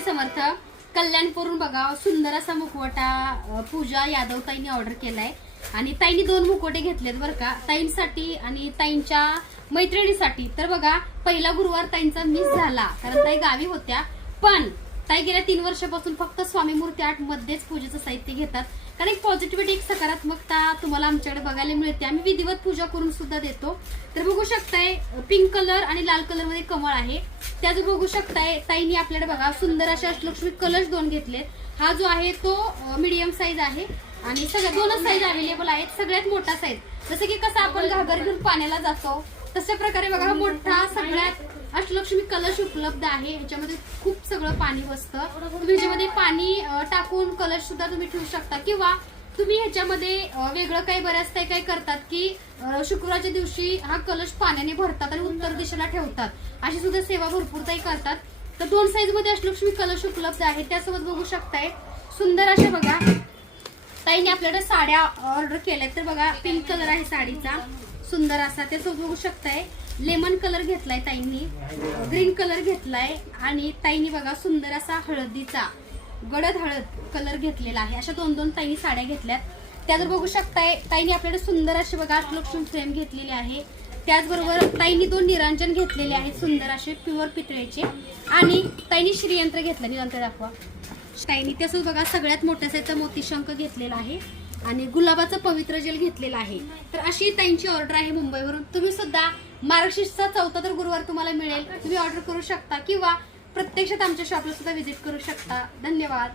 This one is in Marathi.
स्वामी समर्थ कल्याणपूरून बघा सुंदर असा मुखवटा पूजा यादव ताईंनी ऑर्डर केलाय. आणि ताईंनी दोन मुखवटे घेतलेत बरं का. ताईंसाठी आणि ताईंच्या मैत्रिणीसाठी. तर बघा पहिला गुरुवार ताईंचा मिस झाला. कारण ताई गावी होत्या. पण ताई गेल्या तीन वर्षापासून फक्त स्वामी मूर्ती आर्ट मध्येच पूजेचं साहित्य घेतात. कारण एक पॉझिटिव्हिटी एक सकारात्मकता तुम्हाला आमच्याकडे बघायला मिळते. आम्ही विधिवत पूजा करून सुद्धा देतो. तर बघू शकताय पिंक कलर आणि लाल कलरमध्ये कमळ आहे. त्याच बघू शकताय ताईंनी आपल्याकडे बघा सुंदर असे अष्टलक्ष्मी कलश दोन घेतलेत. हा जो आहे तो मीडियम साईज आहे. आणि सगळ्या दोनच साईज अवेलेबल आहेत सगळ्यात मोठा साईज जसं की कसं आपण घागर घेऊन पाण्याला जातो तशा प्रकारे बघा हा मोठा सगळ्यात अष्टलक्ष्मी कलश उपलब्ध आहे. ह्याच्यामध्ये खूप सगळं पाणी बसतं. तुम्ही ह्याच्यामध्ये पाणी टाकून कलश सुद्धा तुम्ही ठेवू शकता. किंवा तुम्ही ह्याच्यामध्ये वेगळं काही बऱ्याच काही काही करतात की शुक्रवारच्या दिवशी हा कलश पाण्याने भरतात आणि उत्तर दिशेला ठेवतात. अशी सुद्धा सेवा भरपूर काही करतात. तर दोन साईजमध्ये अष्टलक्ष्मी कलश उपलब्ध आहे त्यासोबत बघू शकताय. सुंदर अशा बघा. ताईने आपल्याकडे साड्या ऑर्डर केल्या तर बघा पिंक कलर आहे साडीचा. सुंदर असा. त्यासोबत बघू शकताय. लेमन कलर घेतलाय ताईंनी. ग्रीन कलर घेतलाय. आणि ताईंनी बघा सुंदर असा हळदीचा. गडद हळद कलर घेतलेला आहे. अशा दोन दोन ताईंनी साड्या घेतल्यात. त्यावर बघू शकताय ताईंनी आपल्याकडे सुंदर असे बघा लक्ष्मी फ्रेम घेतलेली आहे. त्याचबरोबर ताईंनी दोन निरांजन घेतलेले आहेत सुंदर असे प्युअर पितळेचे. आणि ताईंनी श्रीयंत्र घेतलं निरंतर दाखवा. ताईंनी तसंच बघा सगळ्यात मोठ्या साईजचा मोतीशंक घेतलेला आहे. आणि गुलाबाचं पवित्र जेल घेतलेला आहे. तर अशी ताईंची ऑर्डर आहे मुंबईवरून. तुम्ही सुद्धा मार्गशीर्षचा चौथा तर गुरुवार तुम्हाला मिळेल. तुम्ही ऑर्डर करू शकता. किंवा प्रत्यक्षात आमच्या शॉपला सुद्धा व्हिजिट करू शकता. धन्यवाद.